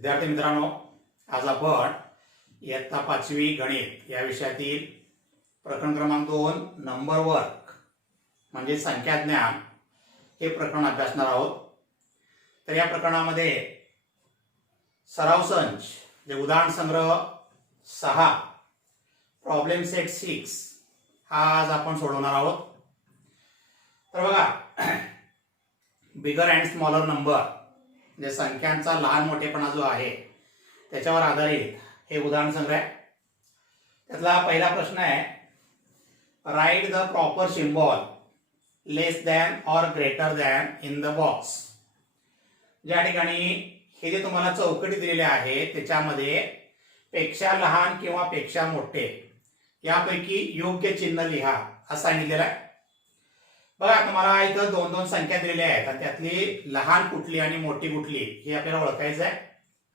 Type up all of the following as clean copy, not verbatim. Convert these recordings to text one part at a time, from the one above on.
विद्यार्थी मित्रांनो, आज आपण इयत्ता 5वी गणित या विषयातील प्रकरण क्रमांक 2 नंबर वर्क म्हणजे संख्याज्ञान हे प्रकरण अभ्यासणार आहोत. तर या प्रकरणामध्ये सराव संच जे उदाहरण संग्रह 6 प्रॉब्लेम सेट 6 हा आज आपण सोडवणार आहोत. तर बघा, बिगर अँड स्मॉलर नंबर म्हणजे संख्यांचा लहान मोठेपणा जो आहे त्याच्यावर आधारित हे उदाहरण संग्रह आहे. त्यातला पहिला प्रश्न आहे, write the proper symbol less than or greater than in the box. ज्या ठिकाणी हे जे तुम्हाला चौकटी दिलेले आहे त्याच्यामध्ये पेक्षा लहान किंवा पेक्षा मोठे यापैकी योग्य चिन्ह लिहा असं सांगितलेलं आहे. बघा, तुम्हाला इथं दोन दोन संख्या दिलेल्या आहेत आणि त्यातली लहान कुठली आणि मोठी कुठली हे आपल्याला ओळखायचं आहे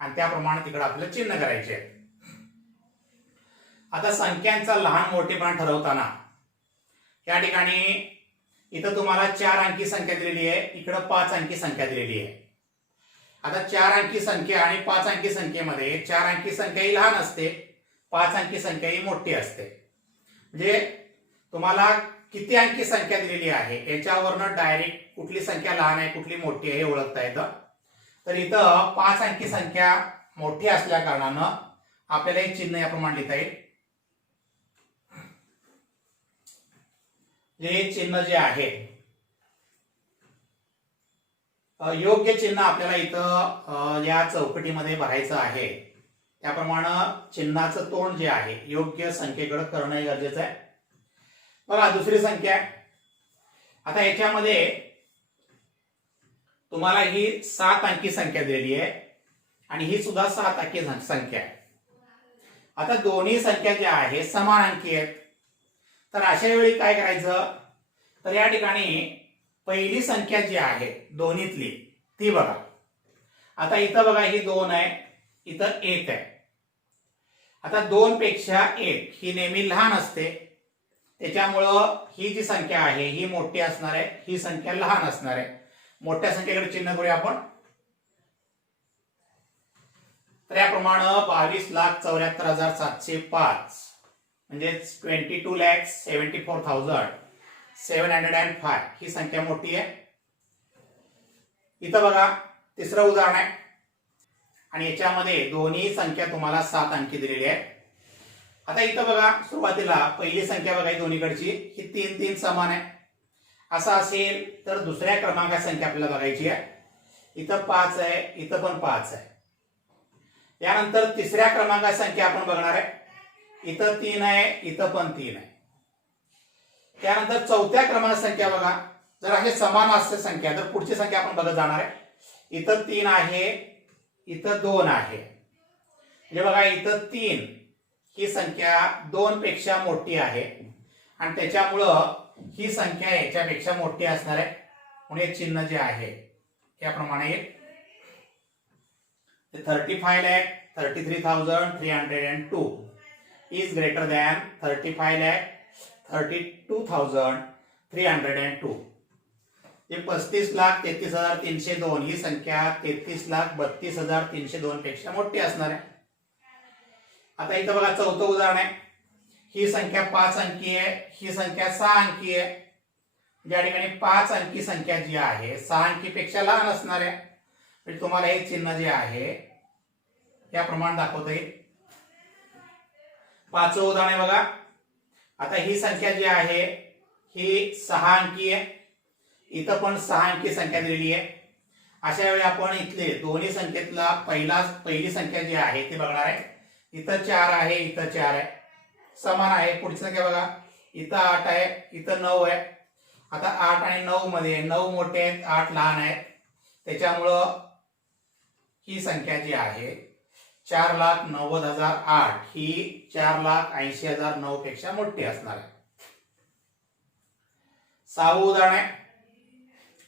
आणि त्याप्रमाणे तिकडे आपल्याला चिन्ह करायचे आहे. आता संख्यांचा लहान मोठेपणा ठरवताना या ठिकाणी इथं तुम्हाला 4 अंकी संख्या दिलेली आहे, इकडं 5 अंकी संख्या दिलेली आहे. आता 4 अंकी संख्या आणि 5 अंकी संख्येमध्ये 4 अंकी संख्या ही लहान असते, 5 अंकी संख्या ही मोठी असते. म्हणजे तुम्हाला किती अंकी संख्या दिलेली आहे याच्यावरनं डायरेक्ट कुठली संख्या लहान आहे कुठली मोठी आहे हे ओळखता येतं. तर इथं 5 अंकी संख्या मोठी असल्या कारणानं आपल्याला हे चिन्ह याप्रमाणे लिहिता येईल. हे चिन्ह जे आहे योग्य चिन्ह आपल्याला इथं या चौकटीमध्ये भरायचं आहे. त्याप्रमाणे चिन्हाचं तोंड जे आहे योग्य संख्येकडे करणं गरजेचं आहे. बघा, दुसरी संख्या, आता याच्यामध्ये तुम्हाला ही 7 अंकी संख्या दिलेली आहे आणि ही सुद्धा 7 अंकी संख्या आहे. आता दोन्ही संख्या ज्या आहेत समान अंकी आहेत. तर अशा वेळी काय करायचं, तर या ठिकाणी पहिली संख्या जी आहे दोन्हीतली ती बघा. आता इथं बघा, ही 2 आहे, इथं 1 आहे. आता 2 पेक्षा 1 ही नेहमी लहान असते, त्याच्यामुळं ही जी संख्या आहे ही मोठी असणार आहे, ही संख्या लहान असणार आहे. मोठ्या संख्येकडे चिन्ह करूया आपण. तर याप्रमाणे 22,74,705 म्हणजे 22,74,705 ही संख्या मोठी आहे. इथं बघा, तिसरं उदाहरण आहे आणि याच्यामध्ये दोन्ही संख्या तुम्हाला 7 अंकी दिलेली आहे. आता इथं बघा, सुरुवातीला पहिली संख्या बघा दोन्हीकडची ही 3 समान आहे. असं असेल तर दुसऱ्या क्रमांकाची संख्या आपल्याला बघायची आहे. इथं 5 आहे, इथं पण 5 आहे. यानंतर तिसऱ्या क्रमांकाची संख्या आपण बघणार आहे. इथं 3 आहे, इथं पण 3 आहे. त्यानंतर चौथ्या क्रमांकाची संख्या बघा, जर असे समान असते संख्या तर पुढची संख्या आपण बघत जाणार आहे. इथं 3 आहे, इथं 2 आहे. म्हणजे बघा, इथं 3 ही संख्या 2 पेक्षा मोठी आहे आणि त्याच्यामुळं ही संख्या याच्यापेक्षा मोठी असणार आहे. म्हणून हे चिन्ह जे आहे याप्रमाणे 35,33,302 इज ग्रेटर दॅन 35,32,302. 35,33,302 ही संख्या 33,32,302 पेक्षा मोठी असणार आहे. आता इथं बघा, चौथं उदाहरण आहे. ही संख्या 5 अंकी आहे, ही संख्या 6 अंकी आहे. ज्या ठिकाणी 5 अंकी संख्या जी आहे 6 अंकीपेक्षा लहान असणार आहे. म्हणजे तुम्हाला हे चिन्ह जे आहे याप्रमाणे दाखवता येईल. 5वं उदाहरण आहे बघा. आता ही संख्या जी आहे ही 6 अंकी आहे, इथं पण 6 अंकी संख्या दिलेली आहे. अशा वेळी आपण इथले दोन्ही संख्येतला पहिली संख्या जी आहे ती बघणार आहे. इथं 4 आहे, इथं 4 आहे, समान आहे. पुढची संख्या बघा, इथं 8 आहे, इथं 9 आहे. आता 8 आणि 9 मध्ये 9 मोठे आहेत, 8 लहान आहेत. त्याच्यामुळं ही संख्या जी आहे 4,90,008 ही 4,80,009 पेक्षा मोठी असणार आहे. 6वं उदाहरण आहे.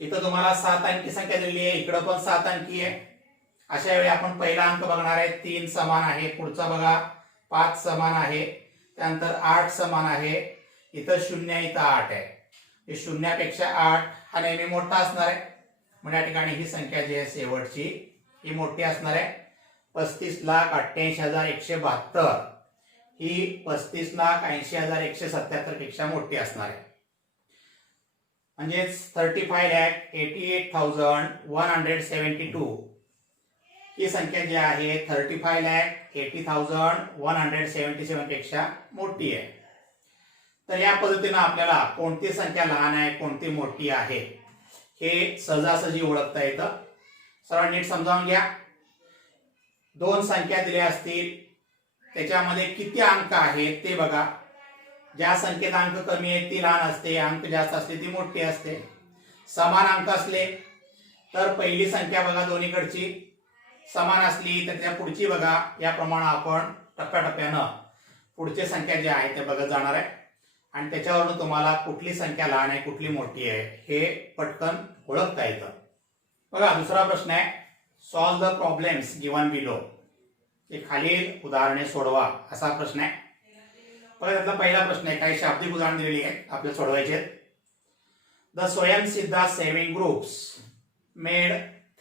इथं तुम्हाला 7 अंकी संख्या दिलेली आहे, इकडं पण 7 अंकी आहे. अशा वेळी आपण पहिला अंक बघणार आहे, 3 समान आहे. पुढचा बघा, 5 समान आहे. त्यानंतर 8 समान आहे. इथं 0, इथं 8 आहे. 0पेक्षा 8 हा नेहमी मोठा असणार आहे. म्हणजे या ठिकाणी ही संख्या जी आहे शेवटची ही मोठी असणार आहे. 35,88,172 ही 35,80,177 पेक्षा मोठी असणार आहे. म्हणजेच 35,88,172 ही संख्या जी आहे 35,80,177 पेक्षा मोठी आहे. तर या पद्धतीने आपल्याला कोणती संख्या लहान आहे कोणती मोठी आहे हे सहजासहजी ओळखता येतं. सर्व नीट समजावून घ्या. दोन संख्या दिल्या असतील त्याच्यामध्ये किती अंक आहेत ते बघा. ज्या संख्येत अंक कमी आहेत ती लहान असते, अंक जास्त असते ती मोठी असते. समान अंक असले तर पहिली संख्या बघा दोन्हीकडची समान असली तर त्या पुढची बघा. याप्रमाणे आपण टप्प्याटप्प्यानं पुढची संख्या जी आहे ते बघत जाणार आहे आणि त्याच्यावरून तुम्हाला कुठली संख्या लहान आहे कुठली मोठी आहे हे पटकन ओळखता येतं. बघा दुसरा प्रश्न आहे, solve the problems given below. हे खालील उदाहरणे सोडवा असा प्रश्न आहे. बघा त्यातला पहिला प्रश्न आहे, काही शाब्दिक उदाहरण दिलेली आहेत आपल्याला सोडवायचे. The Swayamsiddha saving groups made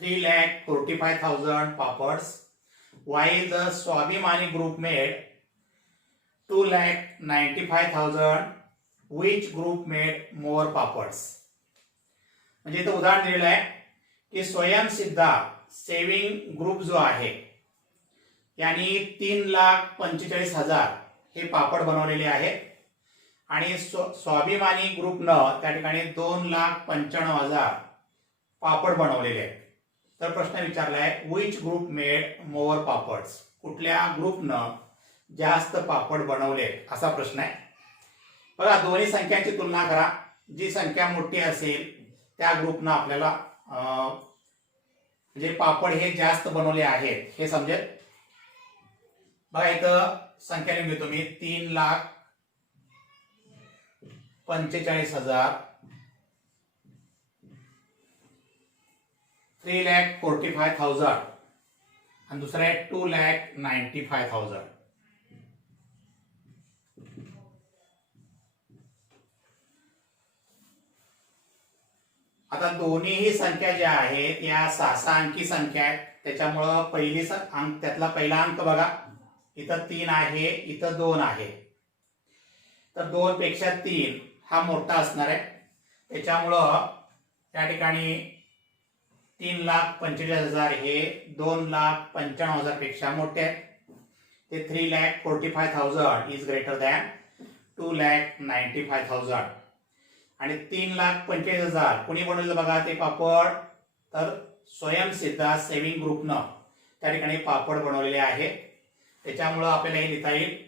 3,45,000 papads while the Swabhimani group made 2,95,000. which group made more papads? म्हणजे इथं उदाहरण दिलेलं आहे की स्वयंसिद्धा सेव्हिंग ग्रुप जो आहे यांनी 3,45,000 हे पापड बनवलेले आहेत आणि स्वाभिमानी ग्रुपनं त्या ठिकाणी 2,95,000 पापड बनवलेले आहेत. तर प्रश्न विचारलाय which group made more papads? कुठल्या ग्रुपनं जास्त पापड बनवले असा प्रश्न आहे. बघा दोन्ही संख्यांची तुलना करा. जी संख्या मोठी असेल त्या ग्रुपनं आपल्याला म्हणजे पापड हे जास्त बनवले आहेत हे समजेल. बघा इथं संख्या लिहून घेतो मी 3,45,000 3,45,000 आणि दुसरा आहे 2,95,000. आता दोन्हीही संख्या ज्या आहेत या 6 अंकी संख्या आहेत त्याच्यामुळं पहिली अंक त्यातला पहिला अंक बघा इथं 3 आहे इथं 2 आहे. तर 2 पेक्षा 3 हा मोठा असणार आहे. त्याच्यामुळं त्या ठिकाणी 3,45,000 हे 2,95,000 पेक्षा मोठे आहेत. ते 3,45,000 इज ग्रेटर दॅन 2,95,000 आणि 3,45,000 कोणी बनवलं बघा ते पापड. तर स्वयंसिद्धा सेव्हिंग ग्रुपनं त्या ठिकाणी पापड बनवलेले आहे. त्याच्यामुळं आपल्याला हे लिहिता येईल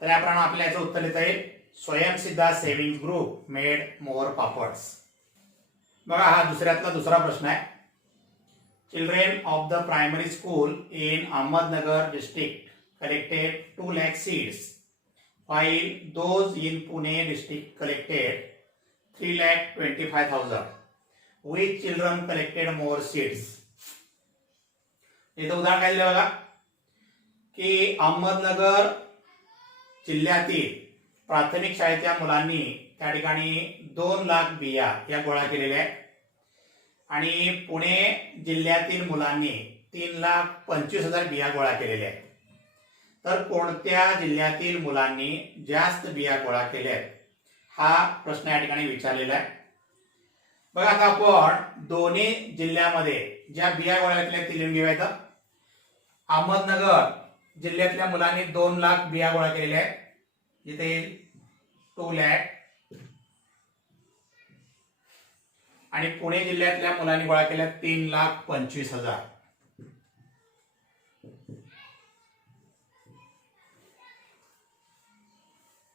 तर याप्रमाणे आपल्याला याचं उत्तर लिहिता येईल Swayamsiddha saving group made more papads. बघा हा दुसऱ्यातला दुसरा प्रश्न आहे. Children of the primary school in Ahmednagar district collected 2 lakh seeds while those in Pune district collected 3,25,000. which children collected more seeds? इथं उदाहरण काय दिलं बघा की अहमदनगर जिल्ह्यातील प्राथमिक शाळेच्या मुलांनी त्या ठिकाणी 2 लाख बिया या गोळा केलेल्या आहेत आणि पुणे जिल्ह्यातील मुलांनी 3,25,000 बिया गोळा केलेल्या आहेत. तर कोणत्या जिल्ह्यातील मुलांनी जास्त बिया गोळा केल्या आहेत हा प्रश्न या ठिकाणी विचारलेला आहे. बघा आता आपण दोन्ही जिल्ह्यामध्ये ज्या बिया गोळा केल्या ती लिहून घेऊया. अहमदनगर जिल्ह्यातल्या मुलांनी 2 लाख बिया गोळा केलेल्या आहेत. इथे 2 lakh आणि पुणे जिल्ह्यातल्या मुलांनी गोळा केल्या 3,25,000.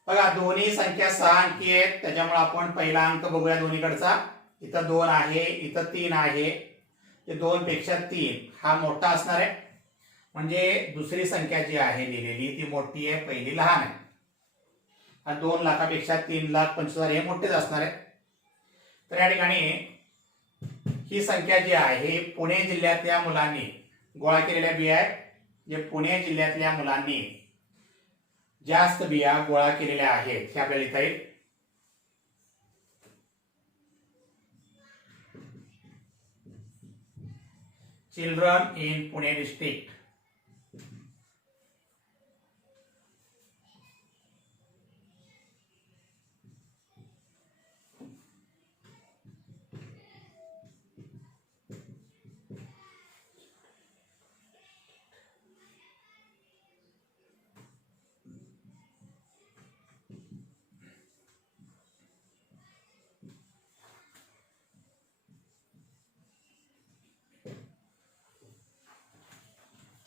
बघा दोन्ही संख्या 6 अंकी आहेत त्याच्यामुळे आपण पहिला अंक बघूया दोन्हीकडचा. इथं 2 आहे, इथं 3 आहे. ते 2 पेक्षा 3 हा मोठा असणार आहे. म्हणजे दुसरी संख्या जी आहे लिहिलेली ती मोठी आहे, पहिली लहान आहे. 2 लाखापेक्षा 3,25,000 हे मोठेच असणार आहे. तर या ठिकाणी ही संख्या जी आहे पुणे जिल्ह्यातल्या मुलांनी गोळा केलेल्या बिया आहेत. जे पुणे जिल्ह्यातल्या मुलांनी जास्त बिया गोळा केलेल्या आहेत हे आपल्याला लिहिता येईल. Children in Pune district.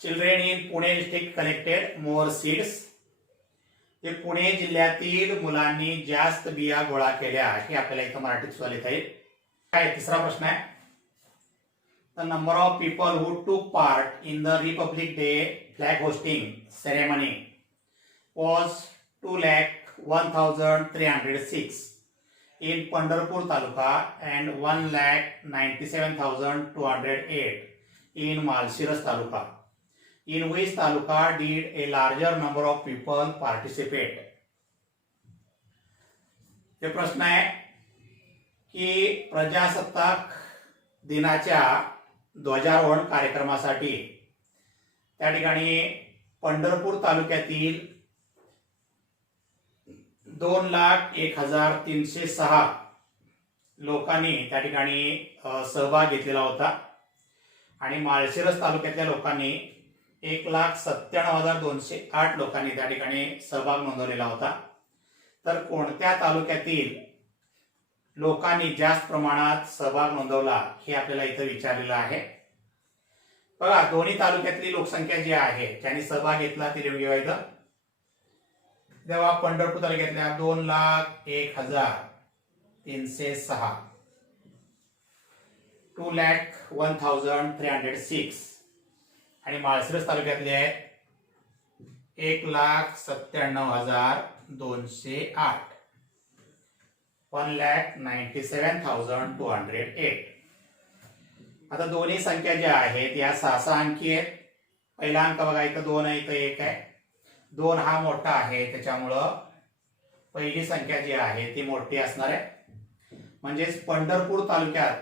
Children in Pune district collected more seeds. ते पुणे जिल्ह्यातील मुलांनी जास्त बिया गोळा केल्या हे आपल्याला इथं मराठीत सुद्धा लिहिता येईल. काय तिसरा प्रश्न आहे. द नंबर ऑफ पीपल हु टूक part in the Republic day flag hosting ceremony was 2,01,306 in Pandharpur taluka and 1,97,208 in Malshiras taluka. In which taluka did a larger number of people participate? हे प्रश्न आहे की प्रजासत्ताक दिनाच्या ध्वजारोहण कार्यक्रमासाठी त्या ठिकाणी पंढरपूर तालुक्यातील 2,01,306 लोकांनी त्या ठिकाणी सहभाग घेतलेला होता आणि माळशिरस तालुक्यातल्या लोकांनी 1,97,208 लोकांनी त्या ठिकाणी सहभाग नोंदवलेला होता. तर कोणत्या तालुक्यातील लोकांनी जास्त प्रमाणात सहभाग नोंदवला हे आपल्याला इथं विचारलेलं आहे. बघा दोन्ही तालुक्यातली लोकसंख्या जी आहे ज्यांनी सहभाग घेतला ती लिहून घेऊया इथं. तेव्हा पंढरपूर तालुक्यातल्या 2,01,306 2,01,306 आणि माळशिरस तालुक्यातले आहेत 1,97,208 1,97,208. आता दोन्ही संख्या ज्या आहेत या 6 अंकी आहेत. पहिला अंक बघा इथं 2 आहे, इथं 1 आहे. 2 हा मोठा आहे त्याच्यामुळं पहिली संख्या जी आहे ती मोठी असणार आहे. म्हणजेच पंढरपूर तालुक्यात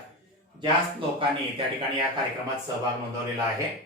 जास्त लोकांनी त्या ठिकाणी या कार्यक्रमात सहभाग नोंदवलेला आहे.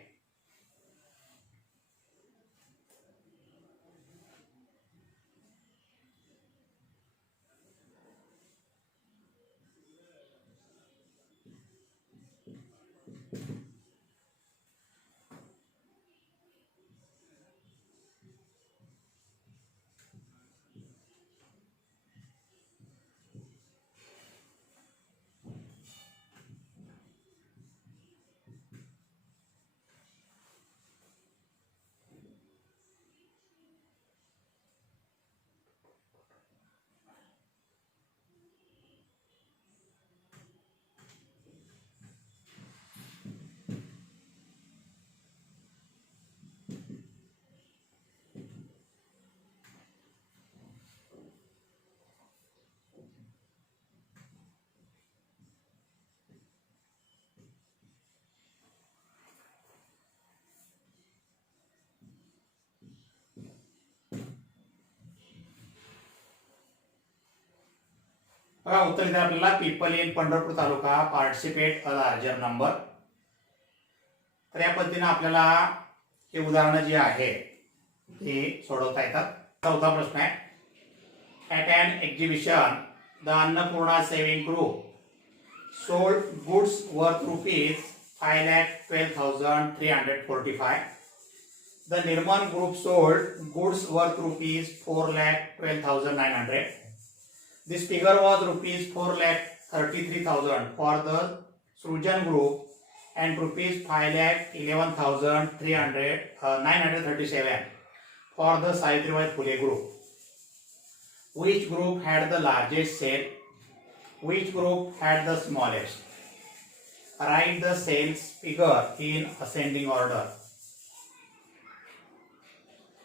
बघा उत्तर इथे आपल्याला people in Pandharpur taluka participate a larger number. तर या पद्धतीने आपल्याला हे उदाहरण जे आहे ते सोडवता येतात. चौथा प्रश्न आहे. At an exhibition the Annapurna saving group sold goods worth ₹5,12,345. The Nirmal group sold goods worth ₹4,12,900. This figure was ₹4,33,000 for the Srujan group and ₹5,11,937 for the Savitribai Phule group. Which group had the largest share? Which group had the smallest? Write the sales figure in ascending order.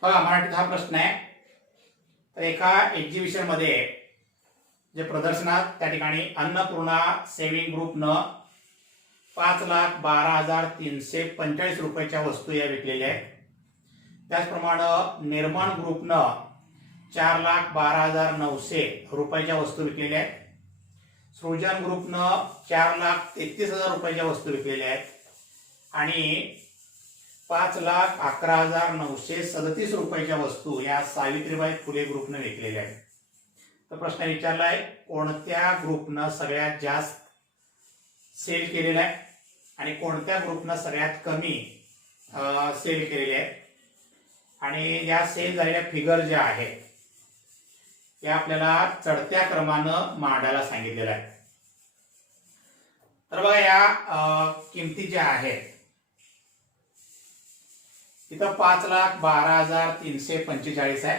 बघा मराठीत हा प्रश्न आहे. तर एका exhibition मध्ये जे प्रदर्शनात त्या ठिकाणी अन्नपूर्णा सेव्हिंग ग्रुपनं 5,12,345 रुपयाच्या वस्तू या विकलेल्या आहेत. त्याचप्रमाणे निर्माण ग्रुपनं 4,12,900 रुपयाच्या वस्तू विकलेल्या आहेत. सृजन ग्रुपनं 4,33,000 रुपयाच्या वस्तू विकलेल्या आहेत आणि 5,11,937 रुपयाच्या वस्तू या सावित्रीबाई फुले ग्रुपनं विकलेल्या आहेत. तर प्रश्न विचारलाय कोणत्या ग्रुपनं सगळ्यात जास्त सेल केलेला आहे आणि कोणत्या ग्रुपनं सगळ्यात कमी सेल केलेले आहे आणि या सेल झालेल्या फिगर ज्या आहेत त्या आपल्याला चढत्या क्रमानं मांडायला सांगितलेलं आहे. तर बघा या किमती ज्या आहेत तिथं 5,12,345 आहे.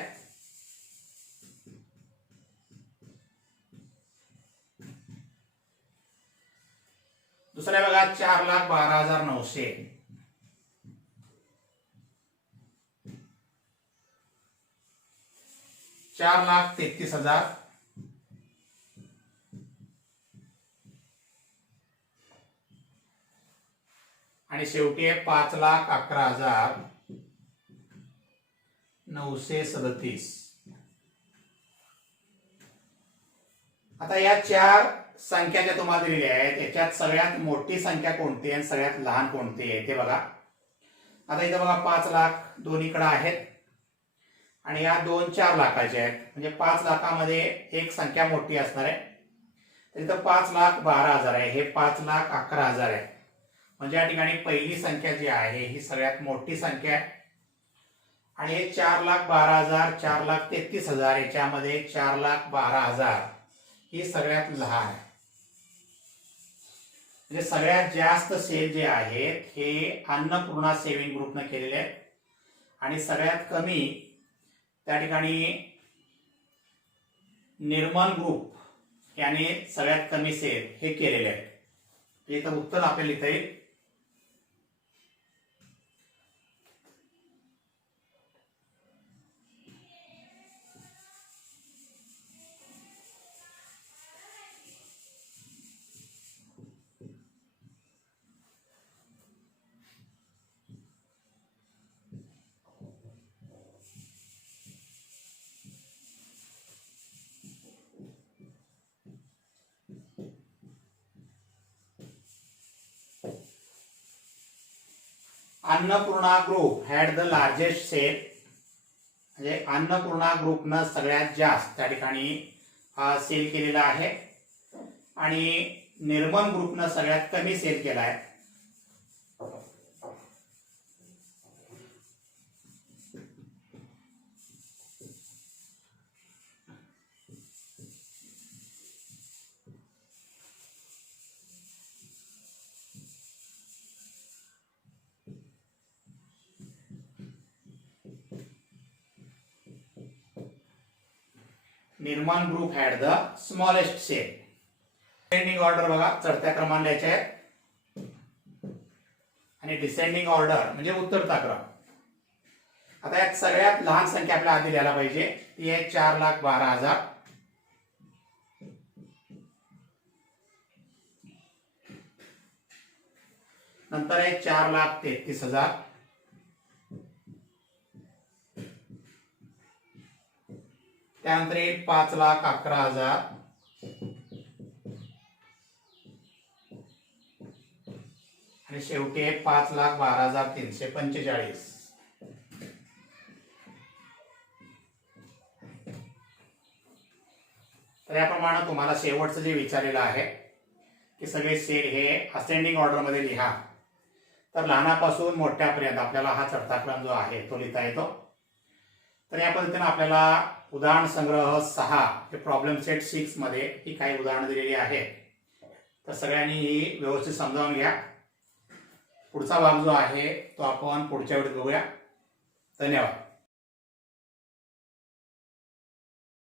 दुसऱ्या बघा 4,12,900. $4,33,000 आणि शेवटी 5,11,937. आता या चार संख्या ज्या तुम्हाला दिलेल्या आहेत याच्यात सगळ्यात मोठी संख्या कोणती आहे आणि सगळ्यात लहान कोणती आहे ते बघा. आता इथं बघा 5 लाख दोन्हीकडे आहेत आणि या 2 4 लाखाच्या आहेत म्हणजे 5 लाखामध्ये एक संख्या मोठी असणार आहे. तर इथं 5,12,000 आहे, हे 5,11,000 आहे म्हणजे या ठिकाणी पहिली संख्या जी आहे ही सगळ्यात मोठी संख्या आहे आणि हे 4,12,000 4,33,000 याच्यामध्ये 4,12,000 ही सगळ्यात लहान आहे. म्हणजे सगळ्यात जास्त सेल जे आहेत हे अन्नपूर्णा सेव्हिंग ग्रुपनं केलेले आहेत आणि सगळ्यात कमी त्या ठिकाणी निर्माण ग्रुप याने सगळ्यात कमी सेल हे केलेले आहेत. इथं उत्तर आपल्याला लिहिता येईल. Annapurna group had the largest sale म्हणजे अन्नपूर्णा ग्रुपनं सगळ्यात जास्त त्या ठिकाणी सेल केलेला आहे आणि निर्मल ग्रुपनं सगळ्यात कमी सेल केला आहे. Nirman group had the smallest sale. Descending order बघा चढत्या क्रमाने लिहायचे आहेत आणि डिसेंडिंग ऑर्डर म्हणजे उत्तरता क्रम. आता यात सगळ्यात लहान संख्या आपल्याला आधी लिहायला पाहिजे ती आहे 4,12,000. नंतर आहे 4,33,000. त्यानंतर 5,11,000 आणि शेवटी 5,12,345. तर याप्रमाणे तुम्हाला शेवटचं जे विचारलेलं आहे की सगळे सेल हे असेंडिंग ऑर्डर मध्ये लिहा. तर लहानापासून मोठ्यापर्यंत आपल्याला हा चढता क्रम जो आहे तो लिहिता येतो. तर या पद्धतीने आपल्याला उदाहरण संग्रह 6 हे प्रॉब्लेम सेट 6 मध्ये ही काही उदाहरणं दिलेली आहेत. तर सगळ्यांनी ही व्यवस्थित समजावून घ्या. पुढचा भाग जो आहे तो आपण पुढच्या वेळेत बघूया. धन्यवाद.